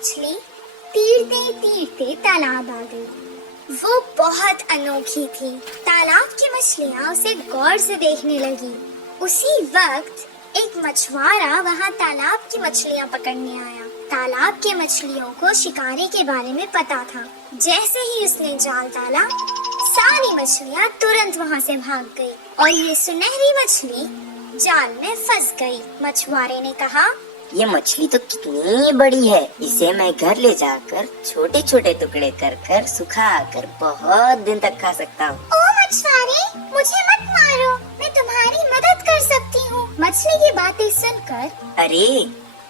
मछली तीरते तीरते तालाब आ गई। वो बहुत अनोखी थी। तालाब की मछलियाँ उसे गौर से देखने लगी। उसी वक्त एक मछुआरा वहाँ तालाब की मछलियाँ पकड़ने आया। तालाब के मछलियों को शिकारी के बारे में पता था। जैसे ही उसने जाल डाला, सारी मछलियाँ तुरंत वहाँ से भाग गई और ये सुनहरी मछली जाल में फंस गई। मछुआरे ने कहा, ये मछली तो कितनी बड़ी है, इसे मैं घर ले जाकर छोटे छोटे टुकड़े कर कर सुखा कर बहुत दिन तक खा सकता हूँ। ओ मछुआरे, मुझे मत मारो, मैं तुम्हारी मदद कर सकती हूँ। मछली की बातें सुनकर, अरे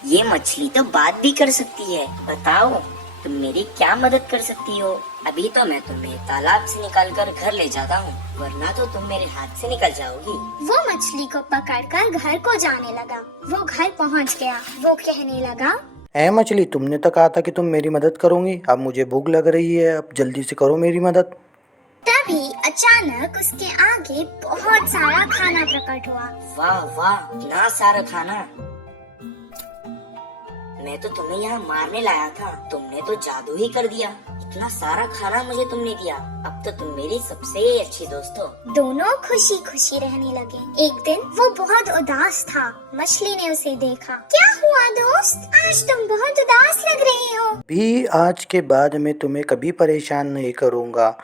ये मछली तो बात भी कर सकती है, बताओ तुम मेरी क्या मदद कर सकती हो? अभी तो मैं तुम्हें तालाब से निकाल कर घर ले जाता हूँ, वरना तो तुम मेरे हाथ से निकल जाओगी। वो मछली को पकड़कर घर को जाने लगा। वो घर पहुँच गया। वो कहने लगा, ऐ मछली, तुमने तो कहा था कि तुम मेरी मदद करोगी। अब मुझे भूख लग रही है, अब जल्दी से करो मेरी मदद। तभी अचानक उसके आगे बहुत सारा खाना प्रकट हुआ। वाह वाह, इतना सारा खाना! मैं तो तुम्हें यहाँ मारने लाया था, तुमने तो जादू ही कर दिया। इतना सारा खाना मुझे तुमने दिया, अब तो तुम मेरी सबसे अच्छी दोस्त हो। दोनों खुशी खुशी रहने लगे। एक दिन वो बहुत उदास था। मछली ने उसे देखा। क्या हुआ दोस्त, आज तुम बहुत उदास लग रहे हो। भी आज के बाद मैं तुम्हें कभी परेशान नहीं करूँगा।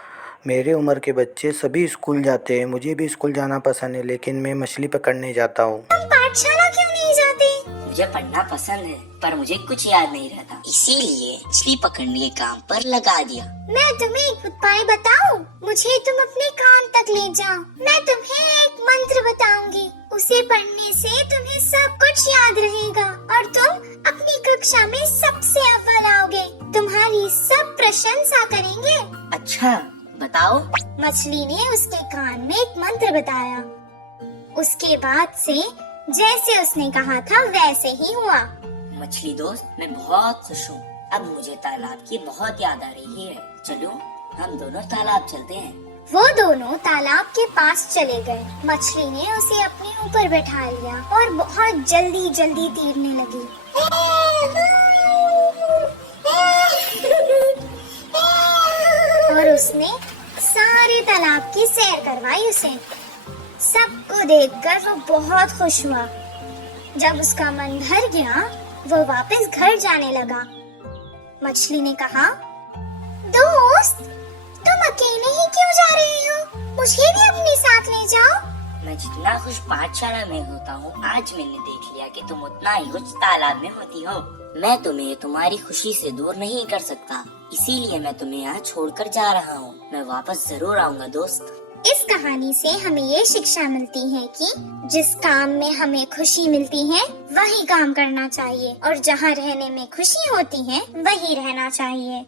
मेरे उम्र के बच्चे सभी स्कूल जाते हैं, मुझे भी स्कूल जाना पसंद है, लेकिन मैं मछली पकड़ने जाता हूँ। तुम पाठशाला क्यों नहीं जाते? मुझे पढ़ना पसंद है, पर मुझे कुछ याद नहीं रहता, इसीलिए मछली पकड़ने के काम पर लगा दिया। मैं तुम्हें एक उपाय बताऊं? मुझे तुम अपने कान तक ले जाओ। मैं तुम्हें एक मंत्र बताऊंगी। उसे पढ़ने से तुम्हें सब कुछ याद रहेगा और तुम अपनी कक्षा में सबसे अव्वल आओगे। तुम्हारी सब प्रशंसा करेंगे। अच्छा, बताओ। मछली ने उसके कान में एक मंत्र बताया। उसके बाद से जैसे उसने कहा था वैसे ही हुआ। मछली दोस्त, मैं बहुत खुश हूँ। अब मुझे तालाब की बहुत याद आ रही है। चलो हम दोनों तालाब चलते हैं। वो दोनों तालाब के पास चले गए। मछली ने उसे अपने ऊपर बैठा लिया और बहुत जल्दी जल्दी तैरने लगी। और उसने सारे तालाब की सैर करवाई उसे। सबको देखकर वो बहुत खुश हुआ। जब उसका मन भर गया, वो वापस घर जाने लगा। मछली ने कहा, दोस्त, तुम अकेले ही क्यों जा रहे हो? मुझे भी अपने साथ ले जाओ। मैं जितना खुश पाठशाला में होता हूँ, आज मैंने देख लिया कि तुम उतना ही खुश तालाब में होती हो। मैं तुम्हें तुम्हारी खुशी से दूर नहीं कर सकता, इसीलिए मैं तुम्हें यहाँ छोड़कर जा रहा हूँ। मैं वापस जरूर आऊँगा दोस्त। इस कहानी से हमें ये शिक्षा मिलती है कि जिस काम में हमें खुशी मिलती है वही काम करना चाहिए और जहाँ रहने में खुशी होती है वही रहना चाहिए।